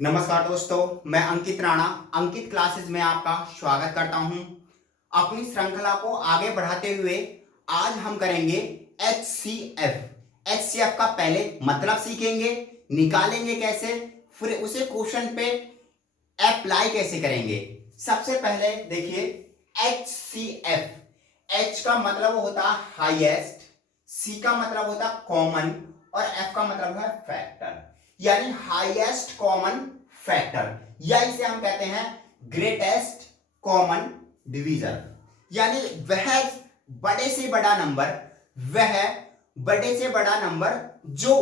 नमस्कार दोस्तों, मैं अंकित राणा अंकित क्लासेस में आपका स्वागत करता हूं। अपनी श्रृंखला को आगे बढ़ाते हुए आज हम करेंगे एचसीएफ का पहले मतलब सीखेंगे, निकालेंगे कैसे, फिर उसे क्वेश्चन पे अप्लाई कैसे करेंगे। सबसे पहले देखिए एचसीएफ, एच का मतलब होता है हाईएस्ट, सी का मतलब होता है कॉमन और एफ का मतलब है फैक्टर, यानी हाईएस्ट कॉमन फैक्टर, या इसे हम कहते हैं ग्रेटेस्ट कॉमन डिवीजर। यानी वह बड़े से बड़ा नंबर जो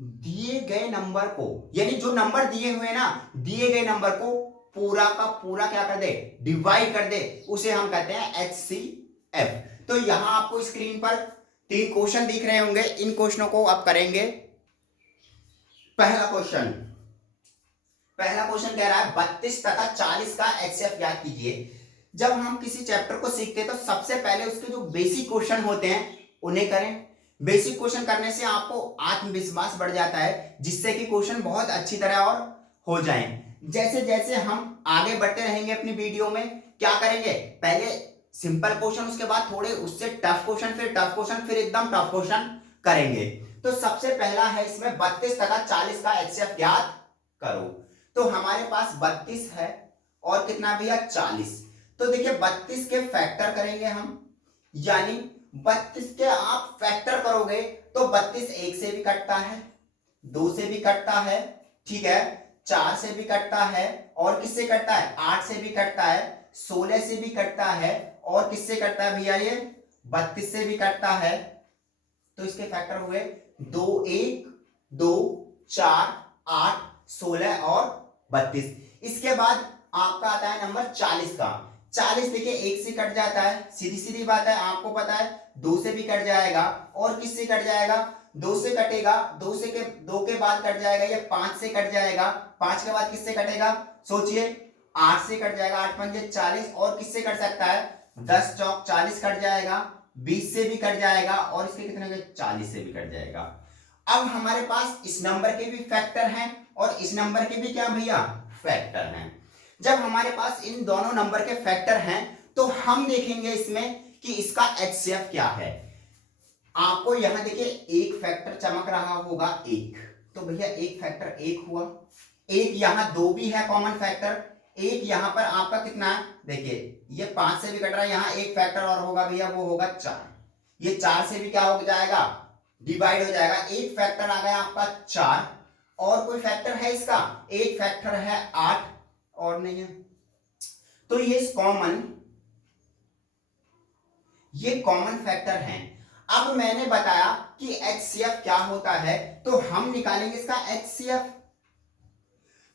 दिए गए नंबर को, यानी जो नंबर दिए हुए ना, दिए गए नंबर को पूरा का पूरा क्या कर दे, डिवाइड कर दे, उसे हम कहते हैं एचसीएफ। तो यहां आपको स्क्रीन पर 3 क्वेश्चन दिख रहे होंगे, इन क्वेश्चनों को आप करेंगे। पहला क्वेश्चन कह रहा है 32 तथा 40 का एचसीएफ ज्ञात कीजिए। जब हम किसी चैप्टर को सीखते हैं तो सबसे पहले उसके जो बेसिक क्वेश्चन होते हैं उन्हें करें। बेसिक क्वेश्चन करने से आपको आत्मविश्वास बढ़ जाता है, जिससे कि क्वेश्चन बहुत अच्छी तरह और हो जाएं। जैसे जैसे हम आगे बढ़ते रहेंगे अपनी वीडियो में, क्या करेंगे, पहले सिंपल क्वेश्चन, उसके बाद थोड़े उससे टफ क्वेश्चन, फिर टफ क्वेश्चन, फिर एकदम टफ क्वेश्चन करेंगे। तो सबसे पहला है इसमें 32 तथा 40 का एचसीएफ ज्ञात करो। तो हमारे पास 32 है और कितना भैया 40। तो देखिए 32 के फैक्टर करेंगे हम, यानी 32 के आप फैक्टर करोगे तो 32 एक से भी कटता है, 2 से भी कटता है, ठीक है, 4 से भी कटता है, और किससे कटता है, 8 से भी कटता है, 16 से भी कटता है, और किससे कटता है भैया, ये 32 से भी कटता है। तो इसके फैक्टर हुए 2 1 2 4 8 16 और 32। इसके बाद आपका आता है नंबर 40 का। 40 देखिए एक से कट जाता है, सीधी सीधी बात है, आपको पता है, 2 से भी कट जाएगा, और किससे कट जाएगा, 2 से कटेगा, 2 के बाद कट जाएगा, ये 5 से कट जाएगा, 5 के बाद किससे कटेगा, सोचिए, 8 से कट जाएगा, 8 पंजे 40, और किससे कट सकता है, 10 चौक 40 कट जाएगा, 20 से भी कट जाएगा, और इसके कितने हो गए, 40 से भी कट जाएगा। अब हमारे पास इस नंबर के भी फैक्टर हैं और इस नंबर के भी क्या भैया, फैक्टर हैं। जब हमारे पास इन दोनों नंबर के फैक्टर हैं तो हम देखेंगे इसमें कि इसका एचसीएफ क्या है। आपको यहां देखिए एक फैक्टर चमक रहा होगा, एक, तो भैया एक फैक्टर एक हुआ, एक यहां 2 भी है कॉमन फैक्टर, एक यहां पर आपका कितना है, देखिए ये 5 से भी कट रहा है, यहां एक फैक्टर और होगा भैया, वो होगा 4, ये 4 से भी क्या हो जाएगा, डिवाइड हो जाएगा, एक फैक्टर आ गया आपका 4, और कोई फैक्टर है इसका, एक फैक्टर है 8, और नहीं है। तो ये कॉमन फैक्टर हैं। अब मैंने बताया कि एचसीएफ क्या होता है, तो हम निकालेंगे इसका एचसीएफ।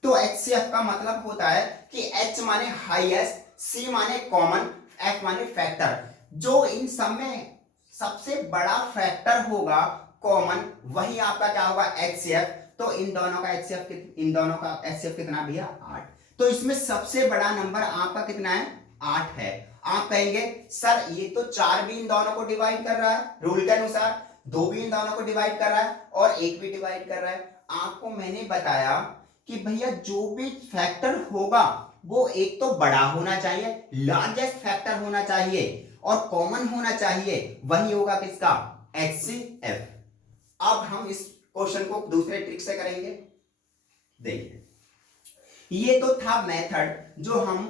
तो एचसीएफ का मतलब होता है कि एच माने हाईएस्ट, सी माने कॉमन, एफ माने फैक्टर। जो इन सब में सबसे बड़ा फैक्टर होगा कॉमन, वही आपका क्या होगा, एचसीएफ। तो इन दोनों का एचसीएफ कितना भैया, 8। तो इसमें सबसे बड़ा नंबर आपका कितना है, 8 है। आप कहेंगे सर ये तो 4 भी इन दोनों को डिवाइड कर रहा है रूल के अनुसार, 2 भी इन दोनों को डिवाइड कर रहा है, और 1 भी डिवाइड कर रहा है। आपको मैंने बताया कि भैया जो भी फैक्टर होगा वो एक तो बड़ा होना चाहिए, लार्जेस्ट फैक्टर होना चाहिए, और कॉमन होना चाहिए, वही होगा किसका, एचसीएफ। अब हम इस क्वेश्चन को दूसरे ट्रिक से करेंगे। देखिए ये तो था मेथड जो हम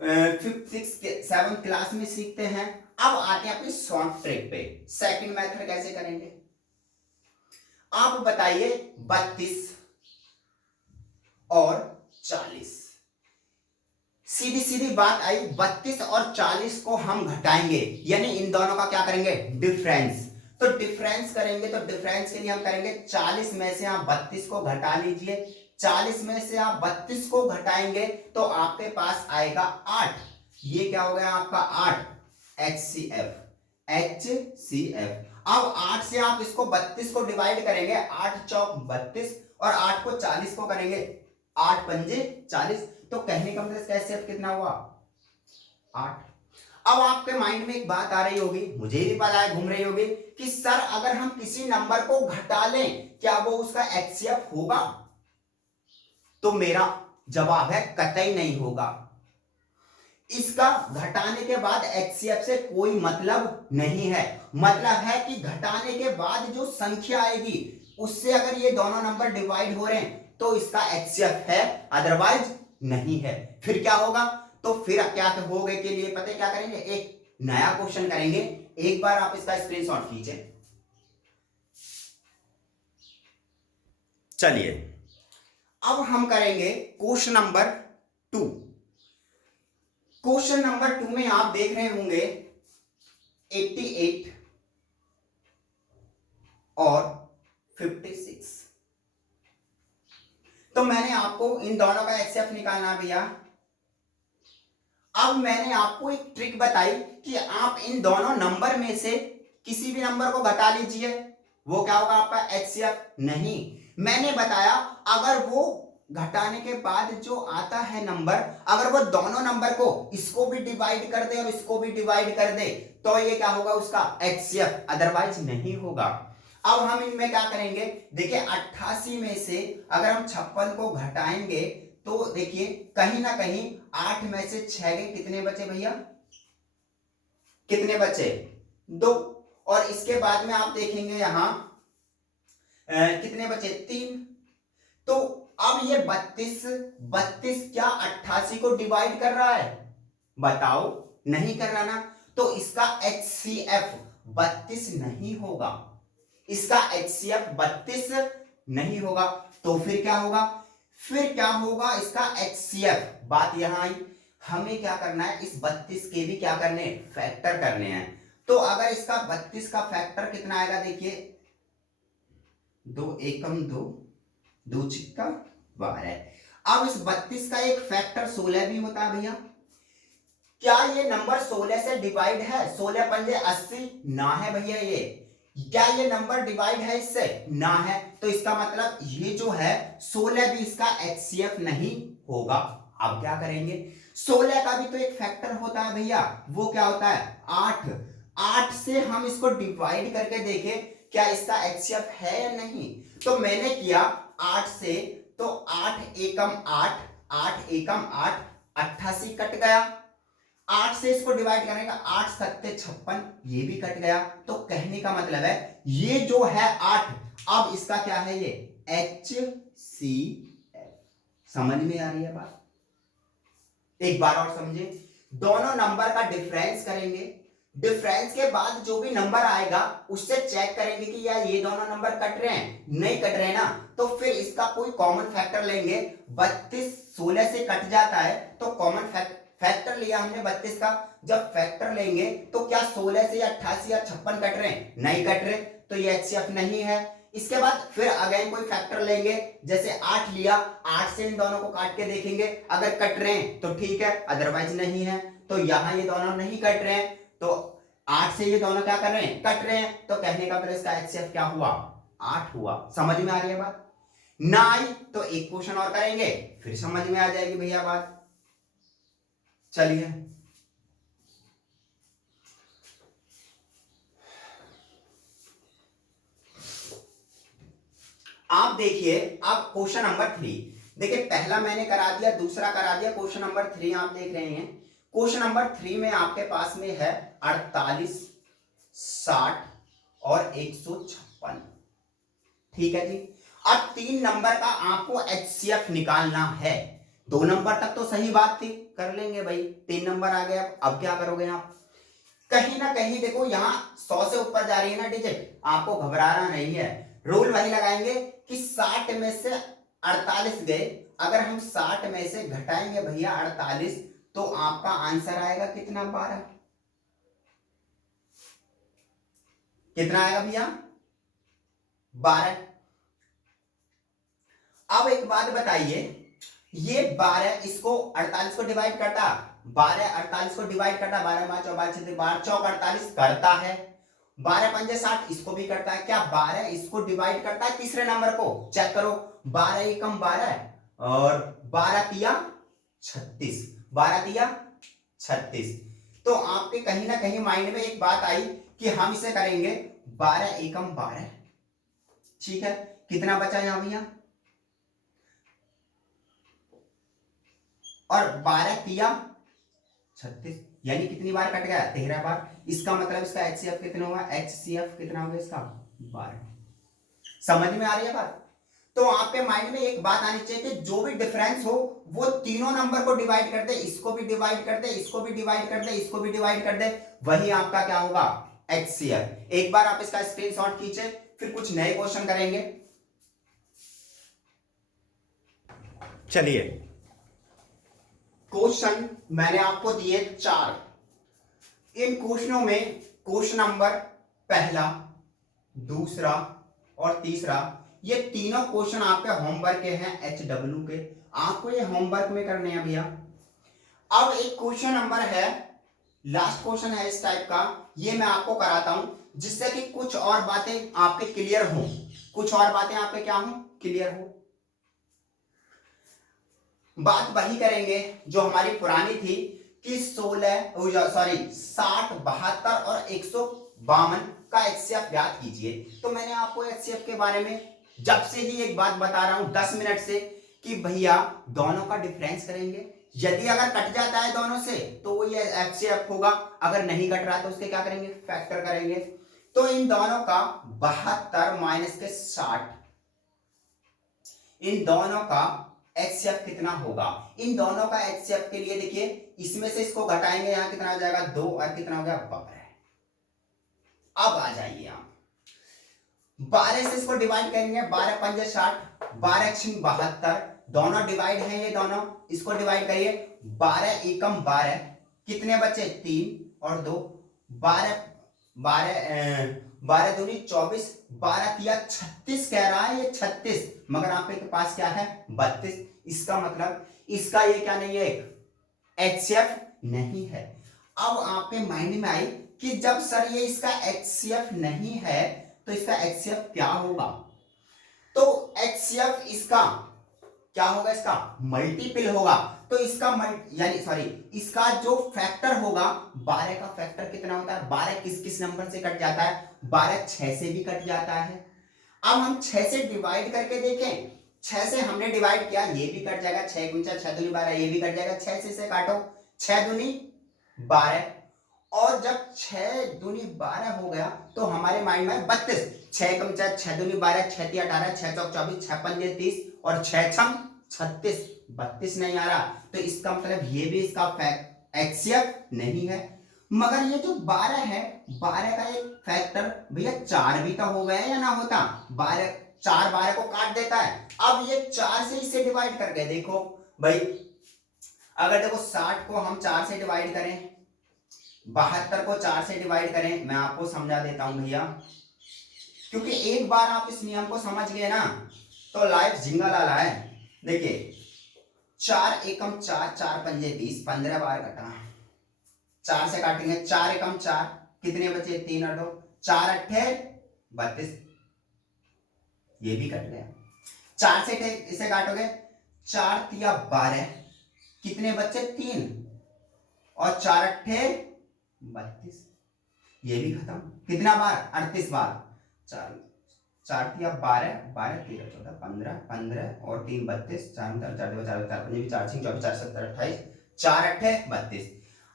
5th 6th 7th क्लास में सीखते हैं। अब आते हैं अपनी शॉर्ट ट्रिक पे, सेकंड मेथड कैसे करेंगे। आप बताइए 32 और 40, सीधी सीधी बात आई, 32 और 40 को हम घटाएंगे, यानी इन दोनों का क्या करेंगे, डिफरेंस। तो डिफरेंस करेंगे, तो डिफरेंस के लिए हम करेंगे 40 में से आप 32 को घटा लीजिए, 40 में से आप 32 को घटाएंगे तो आपके पास आएगा 8। ये क्या हो गया आपका 8, एचसीएफ। अब 8 से आप इसको 32 को डिवाइड करेंगे, 8 चौक 32, और 8 को 40 को करेंगे 8 पंजे 40, तो कहने का मतलब इसका एचसीएफ कितना हुआ, 8। अब आपके माइंड में एक बात आ रही होगी, मुझे भी पता है, घूम रही होगी कि सर अगर हम किसी नंबर को घटा लें क्या वो उसका एचसीएफ होगा। तो मेरा जवाब है कतई नहीं होगा। इसका घटाने के बाद HCF से कोई मतलब नहीं है। मतलब है कि घटाने के बाद जो संख्या आएगी उससे अगर ये दोनों नंबर डिवाइड हो रहे हैं तो इसका HCF है, अदरवाइज नहीं है। फिर क्या होगा? तो फिर क्या होगा के लिए पता है क्या करेंगे, एक नया क्वेश्चन करेंगे। एक बार आप इसका स्क्रीनशॉट खींचे। चलिए अब हम करेंगे क्वेश्चन नंबर 2। क्वेश्चन नंबर 2 में आप देख रहे होंगे 88 और 56। तो मैंने आपको इन दोनों का HCF निकालना भैया। अब मैंने आपको एक ट्रिक बताई कि आप इन दोनों नंबर में से किसी भी नंबर को घटा लीजिए, वो क्या होगा आपका HCF। नहीं, मैंने बताया अगर वो घटाने के बाद जो आता है नंबर, अगर वो दोनों नंबर को इसको भी डिवाइड कर दे और इसको भी डिवाइड कर दे तो ये क्या होगा उसका HCF, अदरवाइज नहीं होगा। अब हम इनमें क्या करेंगे, देखिए 88 में से अगर हम 56 को घटाएंगे तो देखिए कहीं ना कहीं 8 में से 6 गए, कितने बचे भैया, कितने बचे, 2। और इसके बाद में आप देखेंगे यहां कितने बचे, 3। तो अब ये 32 क्या 88 को डिवाइड कर रहा है, बताओ, नहीं कर रहा ना। तो इसका HCF 32 नहीं होगा, इसका HCF 32 नहीं होगा। तो फिर क्या होगा, फिर क्या होगा इसका HCF। बात यहां आई, हमें क्या करना है, इस 32 के भी क्या करने, फैक्टर करने हैं। तो अगर इसका 32 का फैक्टर कितना आएगा, देखिए 2 एकम 2, 2 छिक्का 12। अब इस 32 का एक फैक्टर 16 भी होता है भैया। क्या ये नंबर 16 से डिवाइड है, 16 पंजे 80, ना है भैया। ये क्या ये नंबर डिवाइड है इससे, ना है। तो इसका मतलब ये जो है 16 भी इसका HCF नहीं होगा। अब क्या करेंगे, 16 का भी तो एक फैक्टर होता है भैया, वो क्या होता है 8। 8 से हम इसको डिवाइड करके देखें क्या इसका HCF है या नहीं। तो मैंने किया 8 से, तो 8 एकम 8, 8 एकम 8, 88 कट गया। 8 से इसको डिवाइड करने का 8 सत्ते 56, ये भी कट गया। तो कहने का मतलब है ये जो है 8, अब इसका क्या है ये HCF। समझ में आ रही है बात? एक बार और समझे, दोनों नंबर का डिफरेंस करेंगे, डिफरेंस के बाद जो भी नंबर आएगा उससे चेक करेंगे कि यार ये दोनों नंबर कट रहे हैं, नहीं कट रहे ना, तो फिर इसका कोई कॉमन फैक्टर लेंगे। 32 16 से कट जाता है तो कॉमन फैक्टर लिया हमने 32 का। जब फैक्टर लेंगे तो क्या 16 से या 88 या 56 कट रहे हैं, नहीं कट रहे, तो ये HCF नहीं है। इसके बाद फिर अगेन कोई फैक्टर लेंगे, जैसे 8 लिया, 8 से इन दोनों को काट के देखेंगे, अगर कट रहे हैं तो ठीक है, अदरवाइज नहीं है। तो यहां ये दोनों नहीं कट रहे हैं, तो 8 से ये दोनों क्या कर रहे हैं, कट रहे हैं। तो कहने का मतलब इसका HCF क्या हुआ, 8 हुआ। समझ में आ रही है बात? ना आई तो एक क्वेश्चन और करेंगे, फिर समझ में आ जाएगी भैया बात। चलिए आप देखिए, अब क्वेश्चन नंबर 3 देखिए, पहला मैंने करा दिया, दूसरा करा दिया, क्वेश्चन नंबर 3 आप देख रहे हैं। क्वेश्चन नंबर 3 में आपके पास में है 48, 60 और 156। ठीक है जी। अब 3 नंबर का आपको HCF निकालना है। 2 नंबर तक तो सही बात थी, कर लेंगे भाई, 3 नंबर आ गए। अब क्या करोगे आप, कहीं ना कहीं देखो यहां 100 से ऊपर जा रही है ना डिजिट, आपको घबराना नहीं है। रूल वही लगाएंगे कि 60 में से 48 गए, अगर हम 60 में से घटाएंगे भैया 48, तो आपका आंसर आएगा कितना, 12। कितना आएगा भैया, 12। अब एक बात बताइए, ये 12 इसको 48 को डिवाइड करता, 12 48 को डिवाइड करता, 12 5 12 12 चौक 48 करता है, 12 पंजे 60 इसको भी करता है। क्या 12 इसको डिवाइड करता है तीसरे नंबर को, चेक करो, 12 एकम 12 और 12 तिया 36, 12 तिया 36। तो आपके कहीं ना कहीं माइंड में एक बात आई कि हम इसे करेंगे 12 एकम 12। ठीक है, कितना बचा यहां भैया, और 12 तिया 36, यानी कितनी बार कट गया? 13 बार। इसका मतलब इसका HCF कितना हुआ? HCF कितना होगा इसका? 12। समझ में आ रही है बात? तो आपके माइंड में एक बात आनी चाहिए कि जो भी डिफरेंस हो वो तीनों नंबर को डिवाइड कर दे, इसको भी डिवाइड कर दे, इसको भी डिवाइड कर दे, इसको भी डिवाइड कर दे, वही आपका क्या होगा? HCF। एक बार आप इसका स्क्रीनशॉट खींचे, फिर कुछ नए क्वेश्चन करेंगे। चलिए, क्वेश्चन मैंने आपको दिए 4। इन क्वेश्चनों में क्वेश्चन नंबर पहला, दूसरा और तीसरा, ये तीनों क्वेश्चन आपके होमवर्क के हैं, HW के। आपको ये होमवर्क में करने हैं भैया। अब एक क्वेश्चन नंबर है, लास्ट क्वेश्चन है इस टाइप का, ये मैं आपको कराता हूं जिससे कि कुछ और बातें आपके क्लियर हो, कुछ और बातें आपके क्या हो? क्लियर हो। बात वही करेंगे जो हमारी पुरानी थी कि 60, 72 और 152 का HCF ज्ञात कीजिए। तो मैंने आपको HCF के बारे में जब से ही एक बात बता रहा हूं 10 मिनट से कि भैया दोनों का डिफरेंस करेंगे, यदि अगर कट जाता है दोनों से तो वो ये HCF होगा, अगर नहीं कट रहा तो उसके क्या करेंगे? फैक्टर करेंगे। तो इन दोनों का 72 माइनस के 60, इन दोनों का HCF कितना होगा? इन दोनों का HCF के लिए देखिए, इसमें से इसको घटाएंगे, यहां कितना हो जाएगा? 2 और कितना हो गया? 12। अब आ जाइए आप 12 से इसको डिवाइड करेंगे, 12 पंजे 60, 12 छिंग 72, दोनों डिवाइड है ये दोनों, इसको डिवाइड करिए, 12 एकम 12, कितने बचे? 3 और 2, 12 12 दूनी 24, 12 तिया 36 कह रहा है ये 36, मगर आपके पास क्या है? 32। इसका मतलब इसका ये क्या नहीं है? HCF नहीं है। अब आपके माइंड में आई कि जब सर ये इसका HCF नहीं है तो इसका HCF क्या होगा? तो HCF इसका क्या होगा? इसका मल्टीपल होगा। तो इसका इसका जो फैक्टर होगा, 12 का फैक्टर कितना होता है? 12 किस किस नंबर से कट जाता है? 12 6 से भी कट जाता है। अब हम 6 से डिवाइड करके देखें, 6 से हमने डिवाइड किया, ये भी कट जाएगा, 6 गुना 6 दूनी 12, ये भी कट जाएगा, 6 से इसे काटो, 6 दूनी 12, और जब 6 दूनी 12 हो गया तो हमारे माइंड में 32, 6 कम 4, 6 दूनी 12, 6 तिया 18, 6 चौक 24, 6 पंजे 30 और 6 छम 36, 32 नहीं आ रहा, तो इसका मतलब ये भी इसका HCF नहीं है। मगर ये जो 12 है, 12 का एक फैक्टर भैया 4 भी तो हो गया या ना होता? 12 4 12 को काट देता है। अब ये 4 से इसे डिवाइड कर गए, देखो भाई, अगर देखो 60 को हम 4 से डिवाइड करें, 72 को 4 से डिवाइड करें, मैं आपको समझा देता हूं भैया, क्योंकि एक बार आप इस नियम को समझ गए ना तो लाइफ झिंगा लाला है। देखिए 4 एकम 4, 4 पंजे 30, 15 बार कटा, 4 से काटेंगे, 4 एकम 4, कितने बचे? 3 और 2, 4 अट्ठे 32, ये भी कट गया। 4 से इसे काटोगे, 4 तिया 12, कितने बचे? 3 और 4 अट्ठे 32, ये भी खत्म। कितना बार? 38 बार। 4 तिया 12, 12 13 14 15, 15 और 3 32, 4 4 4 4 4 5 4 6 24 4 7 28, 4 अट्ठे 32।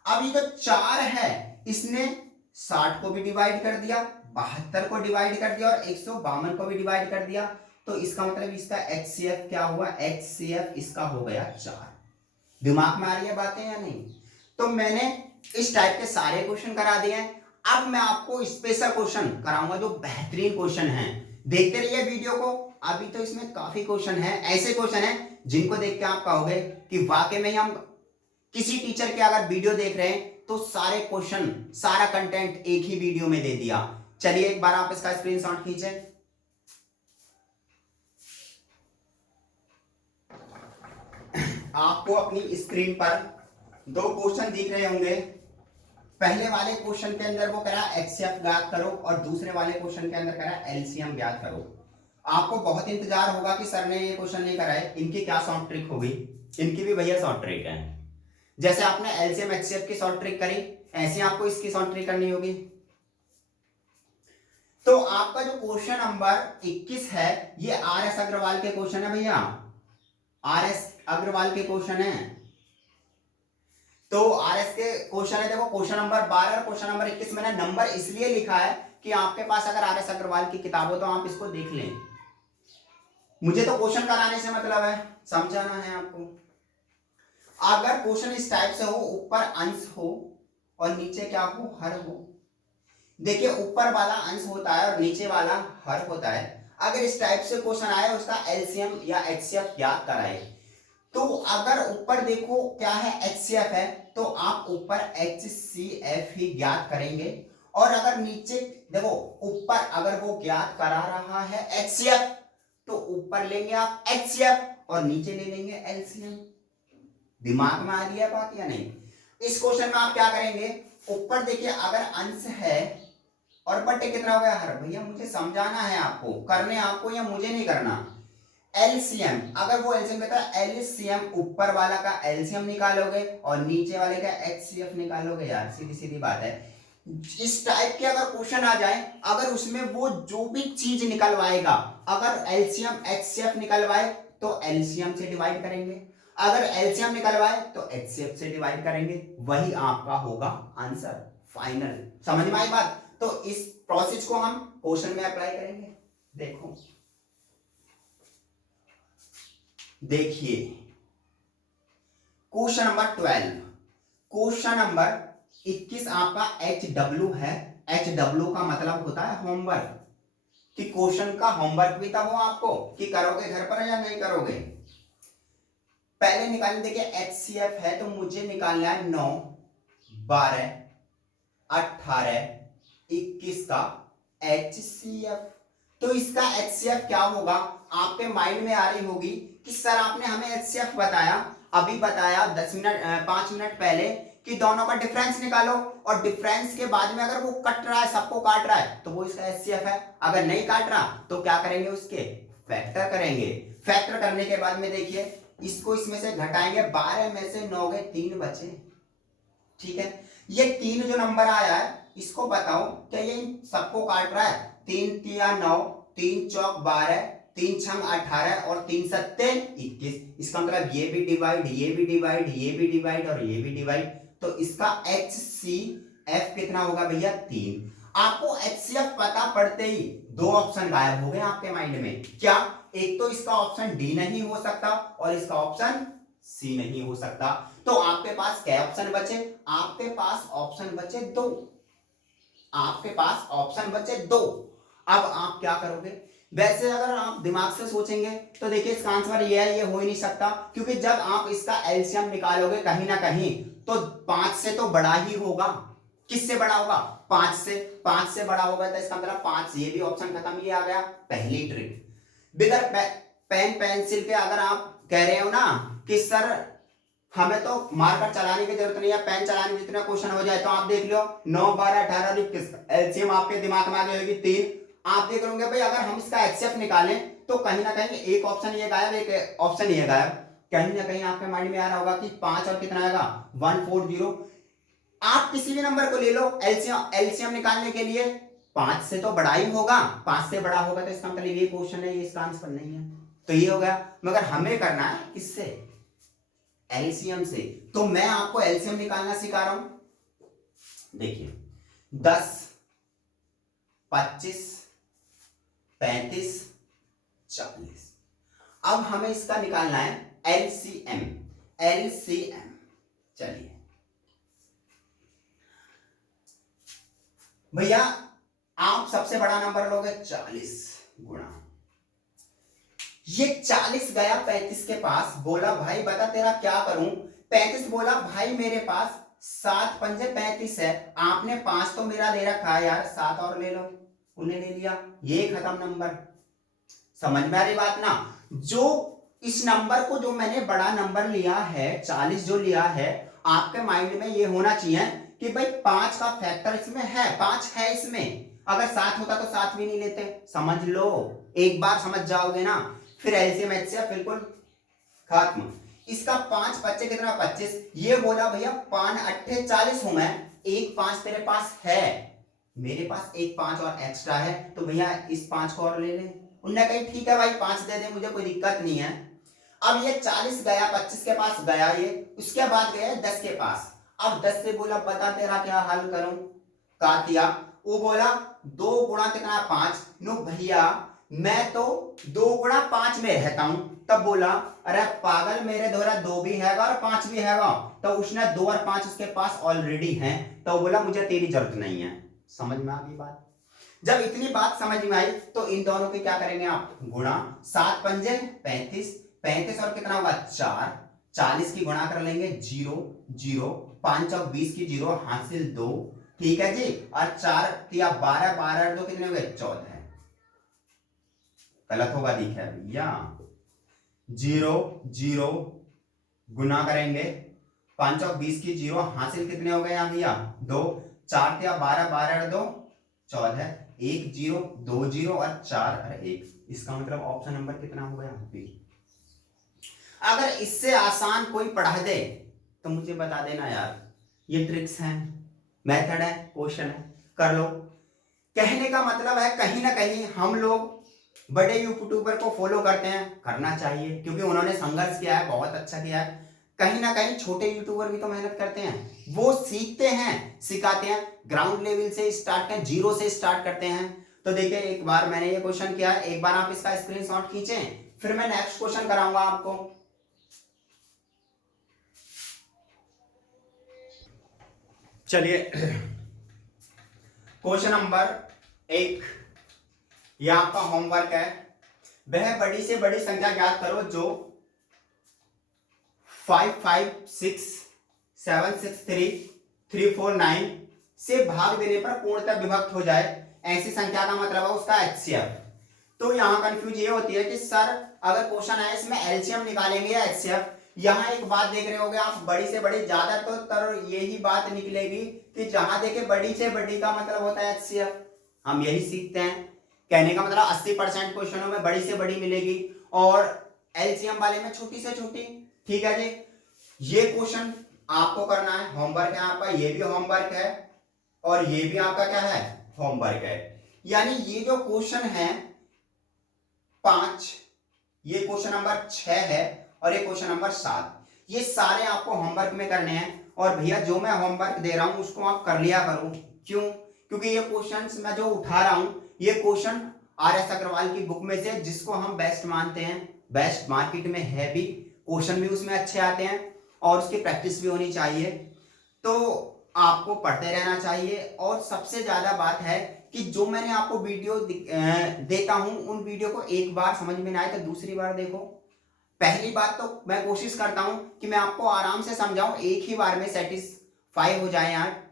अब ये जो 4 है इसने 60 को भी डिवाइड कर दिया, 72 को डिवाइड कर दिया और 152 को भी डिवाइड कर दिया, तो इसका मतलब इसका HCF क्या हुआ? HCF इसका हो गया 4। दिमाग में आ रही है बातें या नहीं? तो मैंने इस टाइप के सारे क्वेश्चन करा दिए हैं। अब मैं आपको स्पेशल क्वेश्चन कराऊंगा जो बेहतरीन क्वेश्चन हैं, देखते रहिए वीडियो को। अभी तो इसमें काफी क्वेश्चन है, ऐसे क्वेश्चन है जिनको देख के आप कहोगे कि वाकई में हम किसी टीचर के अगर वीडियो देख रहे हैं तो सारे क्वेश्चन, सारा कंटेंट एक ही वीडियो में दे दिया। चलिए एक बार आप इसका स्क्रीनशॉट खींचे। आपको अपनी स्क्रीन पर 2 क्वेश्चन दिख रहे होंगे। पहले वाले क्वेश्चन के अंदर वो करा HCF ज्ञात करो और दूसरे वाले क्वेश्चन के अंदर करा LCM ज्ञात करो। आपको बहुत इंतजार होगा कि सर ने ये क्वेश्चन नहीं कराए, इनकी क्या शॉर्ट ट्रिक होगी? इनकी भी भैया शॉर्ट ट्रिक है। जैसे आपने LCM HCF की शॉर्ट ट्रिक करी, ऐसे आपको इसकी शॉर्ट ट्रिक करनी होगी। तो आपका जो क्वेश्चन नंबर 21 है ये RS अग्रवाल के क्वेश्चन है भैया, RS अग्रवाल के क्वेश्चन है। तो आरएस के क्वेश्चन है, देखो क्वेश्चन नंबर 12 और क्वेश्चन नंबर 21 मैंने नंबर इसलिए लिखा है कि आपके पास अगर आरएस अग्रवाल की किताब हो तो आप इसको देख लें। मुझे तो क्वेश्चन कराने से मतलब है, समझाना है आपको। अगर क्वेश्चन इस टाइप से हो, ऊपर अंश हो और नीचे क्या हो, हर हो। देखिए ऊपर वाला अंश होता है और नीचे वाला हर होता है। अगर इस टाइप से क्वेश्चन आए उसका एलसीएम या एचसीएफ ज्ञात कराए, तो अगर ऊपर देखो क्या है, एचसीएफ है, तो आप ऊपर एचसीएफ ही ज्ञात करेंगे। और अगर नीचे देखो ऊपर अगर वो ज्ञात करा रहा है एचसीएफ, तो ऊपर लेंगे आप एचसीएफ और नीचे ले लेंगे एलसीएम। दिमाग में आ रही है बात या नहीं? इस क्वेश्चन में आप क्या करेंगे, ऊपर देखिए अगर अंश है और बटे कितना हो गया, हर। भैया मुझे समझाना है आपको, करने आपको या मुझे नहीं करना। एलसीएम, अगर वो एलसीएम कहता है एलसीएम, ऊपर वाला का एलसीएम निकालोगे और नीचे वाले का एचसीएफ निकालोगे। यार सीधी सीधी बात है। इस टाइप के अगर क्वेश्चन आ जाए, अगर उसमें वो जो भी चीज निकलवाएगा, अगर एलसीएम एचसीएफ निकलवाए तो एलसीएम से डिवाइड करेंगे, अगर एलसीएम निकलवाए तो एचसीएफ से डिवाइड करेंगे, वही आपका होगा आंसर फाइनल। समझ में आई बात? तो इस प्रोसेस को हम क्वेश्चन में अप्लाई करेंगे। देखो देखिए क्वेश्चन नंबर 12, क्वेश्चन नंबर 21 आपका HW है। HW का मतलब होता है होमवर्क, कि क्वेश्चन का होमवर्क भी तब हो आपको कि करोगे घर पर या नहीं करोगे। पहले निकालने, देखिए HCF है तो मुझे निकालना है 9, 12, 18, 21 का HCF। तो इसका HCF क्या होगा, आपके माइंड में आ रही होगी कि सर आपने हमें HCF बताया, अभी बताया 5 मिनट पहले कि दोनों का डिफरेंस निकालो, और डिफरेंस के बाद में अगर वो कट रहा है, सबको काट रहा है, तो वो इसका HCF है। अगर नहीं काट रहा तो क्या करेंगे, उसके फैक्टर करेंगे। फैक्टर करने के बाद में देखिए इसको इसमें से घटाएंगे, 12 में से 9 गए, 3 बचे। ठीक है, ये 3 जो नंबर आया है इसको बताओ क्या ये सबको काट रहा है? 3 तिया 9, 3 चौक 12, 3 छंग 18 और 3 सत्ते 21। इसका मतलब ये भी डिवाइड, ये भी डिवाइड, ये भी डिवाइड और ये भी डिवाइड। तो इसका HCF कितना होगा भैया, 3। आपको HCF पता पड़ते ही 2 ऑप्शन गायब हो गए आपके माइंड में। क्या? एक तो इसका ऑप्शन डी नहीं हो सकता और इसका ऑप्शन सी नहीं हो सकता। तो आपके पास क्या ऑप्शन बचे? आपके पास ऑप्शन बचे 2। आपके पास ऑप्शन बचे 2। अब आप क्या करोगे? वैसे अगर आप दिमाग से सोचेंगे तो देखिए इसका आंसर ये है, ये हो ही नहीं सकता, क्योंकि जब आप इसका एलसीएम निकालोगे कहीं ना कहीं तो 5 से तो बड़ा ही होगा। किससे बड़ा होगा? 5 से। 5 से बड़ा होगा तो इसका मतलब 5, ये भी ऑप्शन खत्म, ये आ गया पहली ट्रिक। बिगर पेन पेंसिल के अगर आप कह रहे हो ना कि सर हमें तो मार्कर चलाने की जरूरत नहीं है, पेन चलाने जितना क्वेश्चन हो जाए, तो आप देख लो 9, 12, 18 और 21 एलसीएम आपके दिमाग में आ गई होगी 3। आप देख लोगे भाई अगर हम इसका एचसीएफ निकालें तो कहीं ना कहीं एक ऑप्शन ये गायब, एक ऑप्शन ये गायब। कहीं ना कहीं आपके माइंड में आ रहा होगा कि 5 और कितना आएगा, 140। आप किसी भी नंबर को ले लो, एलसीएम एलसीएम निकालने के लिए 5 से तो बड़ा ही होगा। 5 से बड़ा होगा तो इसका मतलब ये क्वेश्चन है, ये इसका आंसर नहीं है। तो ये हो गया, मगर हमें करना है किससे? एलसीएम से। तो मैं आपको एलसीएम निकालना सिखा रहा हूं। देखिए 10, 25, 35, 40। अब हमें इसका निकालना है एलसीएम। एलसीएम चलिए भैया, आप सबसे बड़ा नंबर लोगे 40 गुणा, ये 40 गया 35 के पास, बोला भाई बता तेरा क्या करूं। 35 बोला भाई मेरे पास 7 पंजे 35 है, आपने 5 तो मेरा ले रखा है यार, 7 और ले लो, उन्हें ले लिया, ये खत्म नंबर। समझ में आ रही बात ना? जो इस नंबर को जो मैंने बड़ा नंबर लिया है 40 जो लिया है, आपके माइंड में ये होना चाहिए कि भाई 5 का फैक्टर इसमें है, 5 है इसमें। अगर 7 होता तो 7 भी नहीं लेते। समझ लो, एक बार समझ जाओगे ना फिर एलसीएम एचसीएफ बिल्कुल खत्म। इसका 5 बच्चे कितना, 25। ये बोला भैया 5 अट्ठे 40 हूं मैं, एक 5 तेरे पास है, मेरे पास एक 5 और एक्स्ट्रा है, तो भैया इस 5 को और ले ले। उनने कही ठीक है भाई 5 दे दे, मुझे कोई दिक्कत नहीं है। अब ये 40 गया 25 के पास गया, ये उसके बाद गया 10 के पास। अब 10 से बोला बता तेरा क्या हल करूं, का दिया, वो बोला 2 गुणा कितना 5, नो भैया मैं तो 2 गुणा 5 में रहता हूं। तब बोला अरे पागल मेरे द्वारा 2 भी हैगा और 5 भी हैगा, तो उसने 2 और 5 उसके पास ऑलरेडी हैं, तो बोला मुझे तेरी जरूरत नहीं है। समझ में आ गई बात। जब इतनी बात समझ में आई तो इन दोनों की क्या करेंगे आप, गुणा, 7 पंजे 35, 35 और कितना होगा 4, 40 की गुणा कर लेंगे 0 0, 5 और 20 की 0 हासिल 2, ठीक है जी, और 4 या 12, 12 और 2 कितने हो गए 14। गलत होगा दिखा है भैया, 0 0 गुना करेंगे 5 और 20 की 0 हासिल कितने हो गए यहाँ भैया 2, 4 या 12, 12 और 2 14, 1 0 2 0 और 4 और 1, इसका मतलब ऑप्शन नंबर कितना हो गया बी। अगर इससे आसान कोई पढ़ा दे तो मुझे बता देना यार, ये ट्रिक्स हैं, मेथड है, क्वेश्चन है, कर लो। कहने का मतलब है कहीं ना कहीं हम लोग बड़े यूट्यूबर को फॉलो करते हैं, करना चाहिए क्योंकि उन्होंने संघर्ष किया है, बहुत अच्छा किया है। कहीं ना कहीं छोटे यूट्यूबर भी तो मेहनत करते हैं, वो सीखते हैं, सिखाते हैं, ग्राउंड लेवल से स्टार्ट करें, 0 से स्टार्ट करते हैं। तो देखिए एक बार मैंने ये क्वेश्चन किया है, एक बार आप इसका स्क्रीनशॉट खींचें, फिर मैं नेक्स्ट क्वेश्चन कराऊंगा आपको। चलिए क्वेश्चन नंबर 1, यह आपका होमवर्क है। वह बड़ी से बड़ी संख्या ज्ञात करो जो 556763 से भाग देने पर पूर्णतः विभक्त हो जाए, ऐसी संख्या का मतलब है उसका एचसीएफ। तो यहाँ कंफ्यूज ये होती है कि सर अगर क्वेश्चन है इसमें एलसीएम निकालेंगे या एचसीएफ। यहाँ एक बात देख रहे होगे आप, बड़ी से बड़ी, ज्यादातर यही बात निकलेगी कि जहां देखे बड़ी से बड़ी का मतलब होता है एचसीएफ, हम यही सीखते हैं। कहने का मतलब 80% क्वेश्चनों में बड़ी से बड़ी मिलेगी और एलसीएम वाले में छोटी से छोटी। ठीक है जी, ये क्वेश्चन आपको करना है, होमवर्क है आपका, ये भी होमवर्क है और ये भी आपका क्या है, होमवर्क है। यानी ये जो क्वेश्चन है 5, ये क्वेश्चन नंबर 6 है और ये क्वेश्चन नंबर 7, ये सारे आपको होमवर्क में करने हैं। और भैया जो मैं होमवर्क दे रहा हूं उसको आप कर लिया करो। क्यों? क्योंकि ये क्वेश्चंस मैं जो उठा रहा हूं ये क्वेश्चन आर.एस. अग्रवाल की बुक में से, जिसको हम बेस्ट मानते हैं, बेस्ट मार्केट में है भी, क्वेश्चन भी उसमें अच्छे आते हैं और उसकी प्रैक्टिस भी होनी चाहिए। तो आपको पढ़ते रहना चाहिए। और सबसे ज्यादा बात है कि जो मैंने आपको वीडियो देता हूं उन वीडियो को एक बार समझ में ना आए तो दूसरी बार देखो। पहली बात तो मैं कोशिश करता हूं कि मैं आपको आराम से समझाऊं, एक ही बार में सेटिस्फाई हो जाए आप।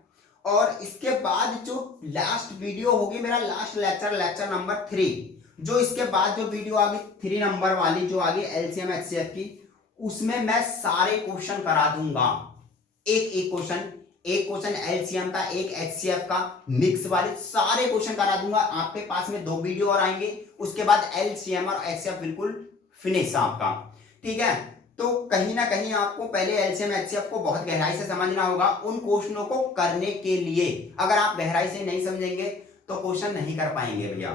और इसके बाद जो लास्ट वीडियो होगी, मेरा लास्ट लेक्चर नंबर 3, जो इसके बाद जो वीडियो आगे 3 नंबर वाली जो आगे एलसीएम एचसीएफ की, उसमें मैं सारे क्वेश्चन करा दूंगा। एक क्वेश्चन एलसीएम का, एक एचसीएफ का, मिक्स वाले सारे क्वेश्चन करा दूंगा। आपके पास में 2 वीडियो और आएंगे, उसके बाद एलसीएम और एचसीएफ बिल्कुल फिनिश आपका। ठीक है, तो कहीं ना कहीं आपको पहले एलसीएम एचसीएफ को बहुत गहराई से समझना होगा उन क्वेश्चनों को करने के लिए। अगर आप गहराई से नहीं समझेंगे तो क्वेश्चन नहीं कर पाएंगे भैया।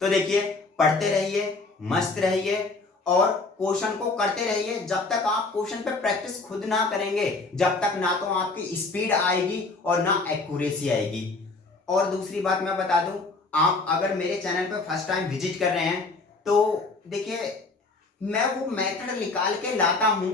तो देखिए, पढ़ते रहिए, मस्त रहिए और क्वेश्चन को करते रहिए। जब तक आप क्वेश्चन पे प्रैक्टिस खुद ना करेंगे, जब तक ना तो आपकी स्पीड आएगी और ना एक्यूरेसी आएगी। और दूसरी बात मैं बता दूं, आप अगर मेरे चैनल पे फर्स्ट टाइम विजिट कर रहे हैं तो देखिए मैं वो मेथड निकाल के लाता हूं।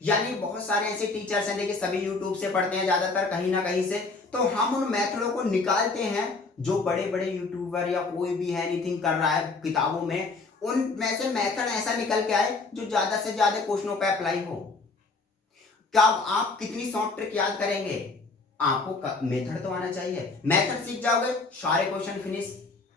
यानी बहुत सारे ऐसे टीचर्स हैं, देखिए सभी यूट्यूब से पढ़ते हैं ज्यादातर कहीं ना कहीं से, तो हम उन मेथडों को निकालते हैं जो बड़े बड़े यूट्यूबर या कोई भी है एनीथिंग कर रहा है किताबों में, उनमें से मेथड ऐसा निकल के आए जो ज्यादा से ज्यादा क्वेश्चनों पे अप्लाई हो। क्या आप कितनी शॉर्ट ट्रिक याद करेंगे? आपको मेथड तो आना चाहिए। मेथड सीख जाओगे, सारे क्वेश्चन फिनिश।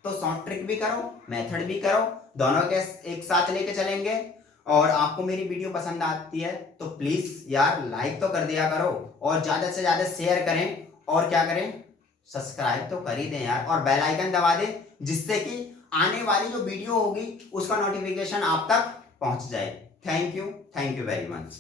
तो शॉर्ट ट्रिक भी करो, मेथड भी करो, दोनों के एक साथ लेके चलेंगे। और आपको मेरी वीडियो पसंद आती है तो प्लीज यार लाइक तो कर दिया करो और ज्यादा से ज्यादा शेयर करें और क्या करें, सब्सक्राइब तो कर ही दें यार, और बेल आइकन दबा दें, जिससे कि आने वाली जो वीडियो होगी उसका नोटिफिकेशन आप तक पहुंच जाए। Thank you very much.